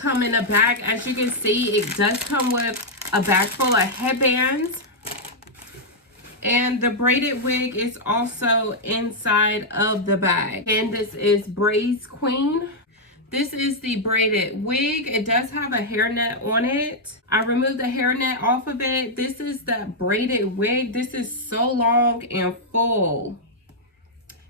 come in a bag. As you can see, it does come with a bag full of headbands. And the braided wig is also inside of the bag. And this is Braids Queen. This is the braided wig. It does have a hairnet on it. I removed the hairnet off of it. This is the braided wig. This is so long and full.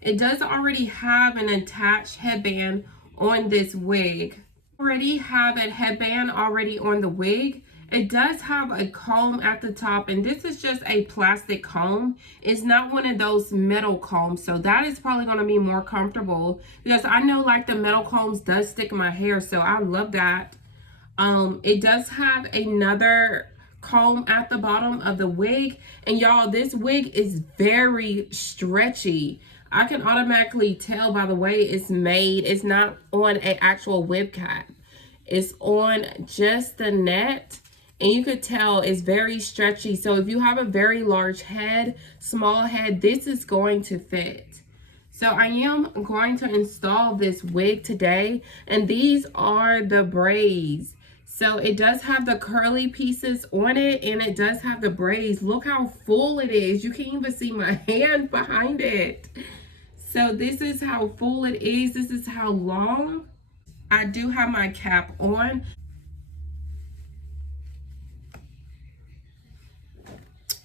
It does already have an attached headband on this wig. Already have a headband already on the wig. It does have a comb at the top, and this is just a plastic comb. It's not one of those metal combs, so that is probably going to be more comfortable because I know like the metal combs does stick in my hair, so I love that. It does have another comb at the bottom of the wig, and y'all, this wig is very stretchy. I can automatically tell by the way it's made. It's not on an actual wig cap. It's on just the net. And you could tell it's very stretchy. So if you have a very large head, small head, this is going to fit. So I am going to install this wig today. And these are the braids. So it does have the curly pieces on it. And it does have the braids. Look how full it is. You can't even see my hand behind it. So this is how full it is. This is how long. I do have my cap on.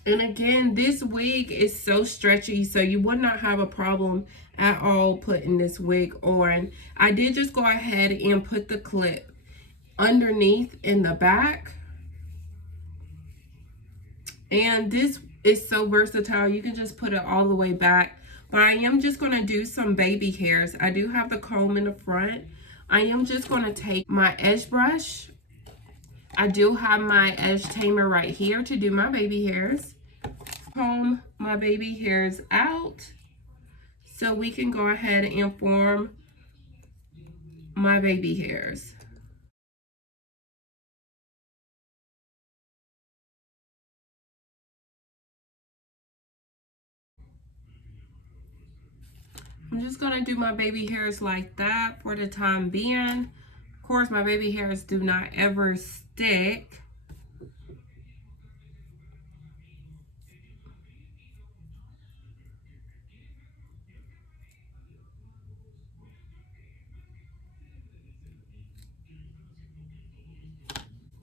And again, this wig is so stretchy, so you would not have a problem at all putting this wig on. I did just go ahead and put the clip underneath in the back. And this is so versatile. You can just put it all the way back. But I am just going to do some baby hairs. I do have the comb in the front. I am just going to take my edge brush. I do have my edge tamer right here to do my baby hairs. Comb my baby hairs out so we can go ahead and form my baby hairs. I'm just going to do my baby hairs like that for the time being. Of course, my baby hairs do not ever stick.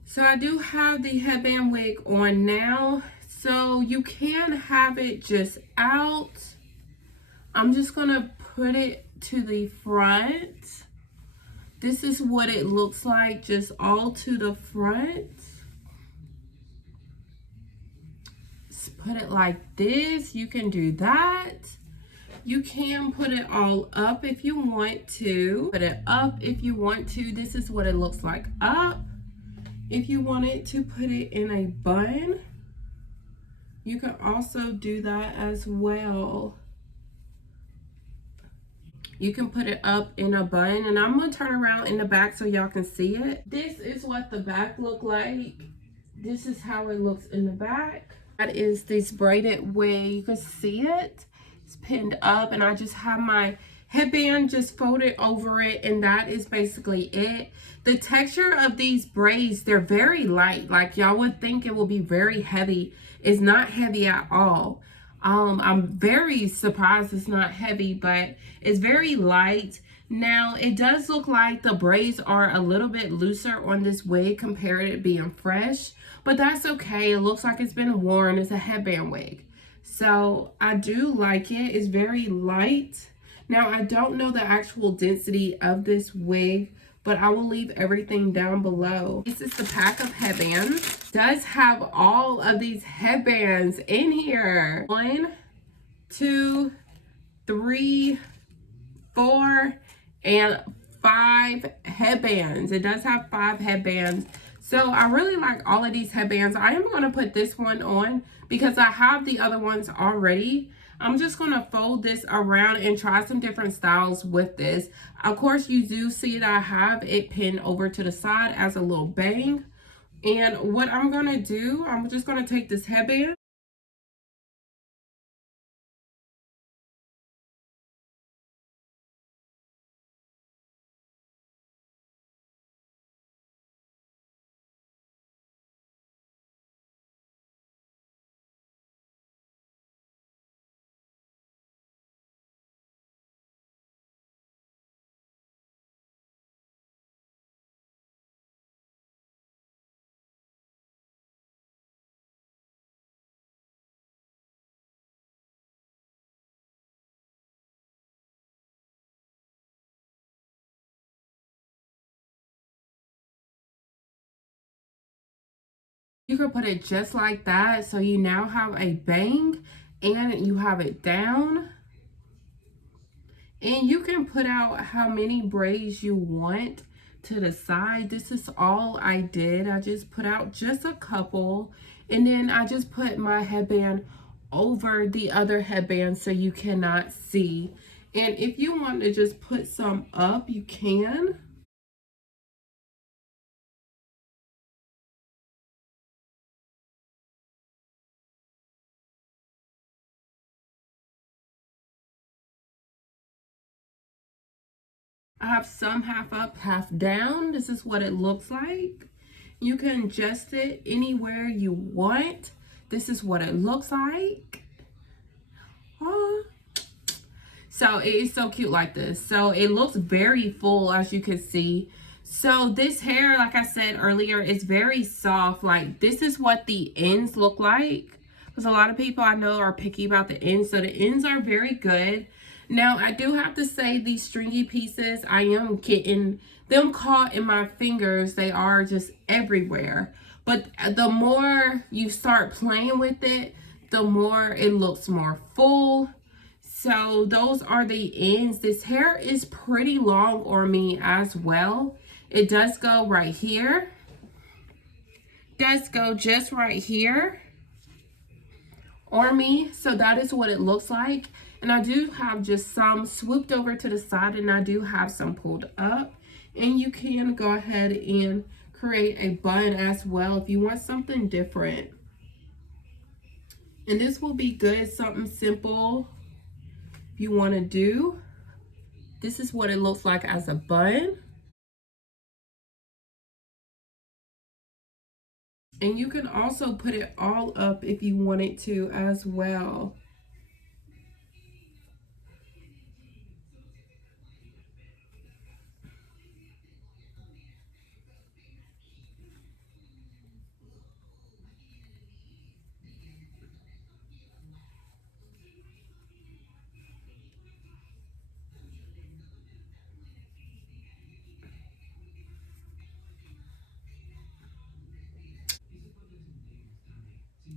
So I do have the headband wig on now. So you can have it just out. I'm just going to put it to the front. This is what it looks like, just all to the front. Just put it like this. You can do that. You can put it all up if you want to. Put it up if you want to. This is what it looks like up. If you wanted to put it in a bun, you can also do that as well. You can put it up in a bun, and I'm going to turn around in the back so y'all can see it. This is what the back look like. This is how it looks in the back. That is this braided wig. You can see it. It's pinned up, and I just have my headband just folded over it, and that is basically it. The texture of these braids, they're very light. Like y'all would think it will be very heavy. It's not heavy at all. I'm very surprised it's not heavy, but it's very light. Now, it does look like the braids are a little bit looser on this wig compared to it being fresh, but that's okay. It looks like it's been worn. It's a headband wig. So I do like it. It's very light. Now, I don't know the actual density of this wig, but I will leave everything down below. This is the pack of headbands. It does have all of these headbands in here. 1, 2, 3, 4, and 5 headbands. It does have 5 headbands. So I really like all of these headbands. I am going to put this one on because I have the other ones already. I'm just going to fold this around and try some different styles with this. Of course, you do see that I have it pinned over to the side as a little bang. And what I'm going to do, I'm just going to take this headband. You can put it just like that. So you now have a bang and you have it down. And you can put out how many braids you want to the side. This is all I did. I just put out just a couple. And then I just put my headband over the other headband so you cannot see. And if you want to just put some up, you can. I have some half up, half down. This is what it looks like. You can adjust it anywhere you want. This is what it looks like. Oh. So it is so cute like this. So it looks very full, as you can see. So this hair, like I said earlier, is very soft. Like, this is what the ends look like. Because a lot of people I know are picky about the ends. So the ends are very good. Now, I do have to say these stringy pieces, I am getting them caught in my fingers. They are just everywhere. But the more you start playing with it, the more it looks more full. So those are the ends. This hair is pretty long on me as well. It does go right here. Does go just right here on me. So that is what it looks like. And I do have just some swooped over to the side, and I do have some pulled up. And you can go ahead and create a bun as well if you want something different. And this will be good, something simple if you want to do. This is what it looks like as a bun. And you can also put it all up if you wanted to as well.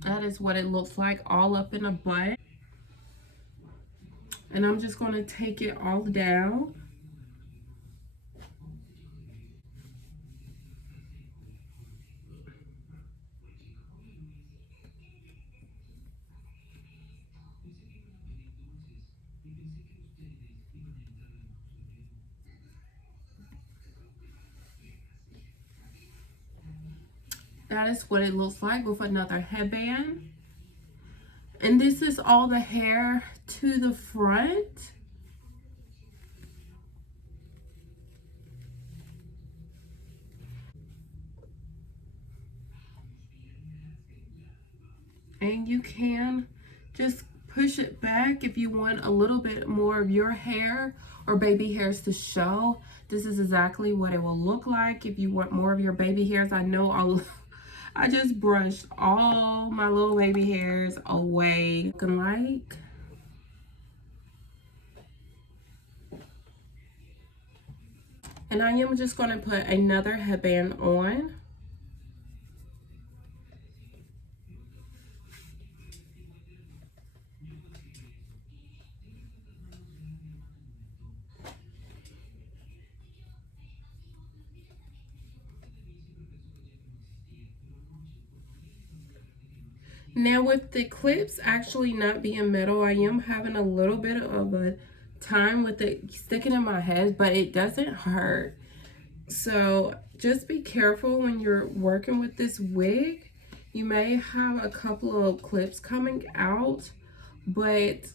That is what it looks like all up in a bun. And I'm just going to take it all down. That is what it looks like with another headband. And this is all the hair to the front. And you can just push it back if you want a little bit more of your hair or baby hairs to show. This is exactly what it will look like if you want more of your baby hairs. I know I just brushed all my little baby hairs away. Looking like. And I am just going to put another headband on. Now with the clips actually not being metal, I am having a little bit of a time with it sticking in my head, but it doesn't hurt. So just be careful when you're working with this wig. You may have a couple of clips coming out, but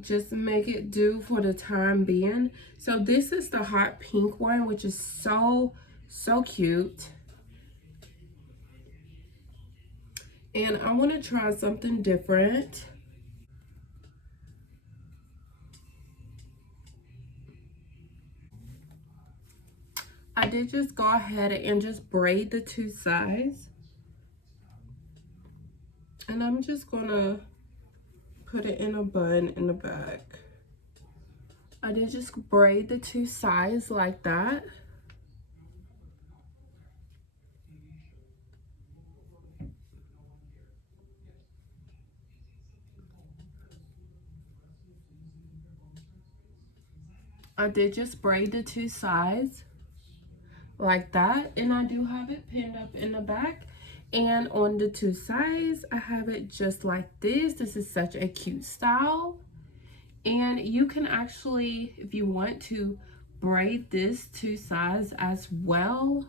just make it do for the time being. So this is the hot pink one, which is so cute. And I want to try something different. I did just go ahead and just braid the two sides. And I'm just gonna put it in a bun in the back. I did just braid the two sides like that. I did just braid the 2 sides like that, and I do have it pinned up in the back, and on the 2 sides I have it just like this. This is such a cute style, and you can actually, if you want to, braid this 2 sides as well.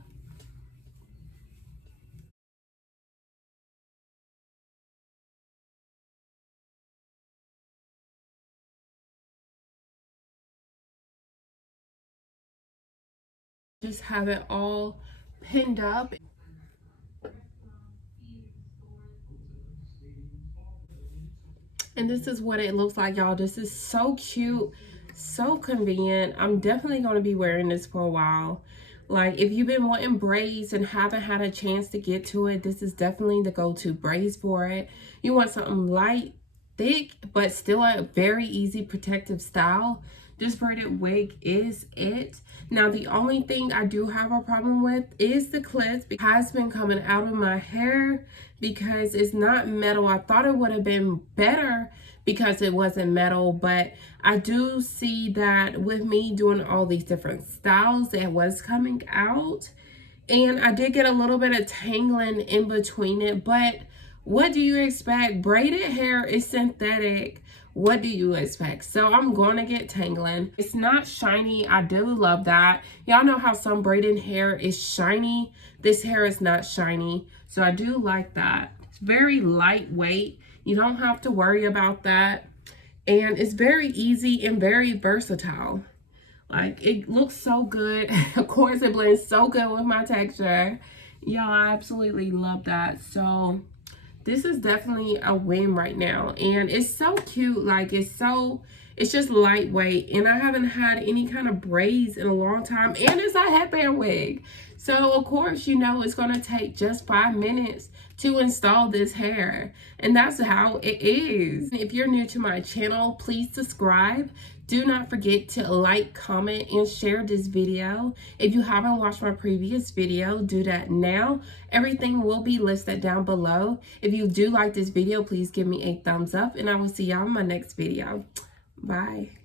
Just have it all pinned up. And this is what it looks like, y'all. This is so cute, so convenient. I'm definitely going to be wearing this for a while. Like, if you've been wanting braids and haven't had a chance to get to it, this is definitely the go-to braids for it. You want something light, thick, but still a very easy protective style. This braided wig is it. Now, the only thing I do have a problem with is the clips. It has been coming out of my hair because it's not metal. I thought it would have been better because it wasn't metal, but I do see that with me doing all these different styles, it was coming out. And I did get a little bit of tangling in between it, but what do you expect? Braided hair is synthetic. What do you expect? So I'm going to get tangling. It's not shiny. I do love that. Y'all know how some braided hair is shiny. This hair is not shiny. So I do like that. It's very lightweight. You don't have to worry about that. And it's very easy and very versatile. Like, it looks so good. Of course, it blends so good with my texture. Y'all, I absolutely love that. So this is definitely a win right now, and it's so cute. Like, it's just lightweight, and I haven't had any kind of braids in a long time, and it's a headband wig. So of course, you know, it's going to take just 5 minutes to install this hair, and that's how it is. If you're new to my channel, please subscribe. Do not forget to like, comment, and share this video. If you haven't watched my previous video, do that now. Everything will be listed down below. If you do like this video, please give me a thumbs up, and I will see y'all in my next video. Bye.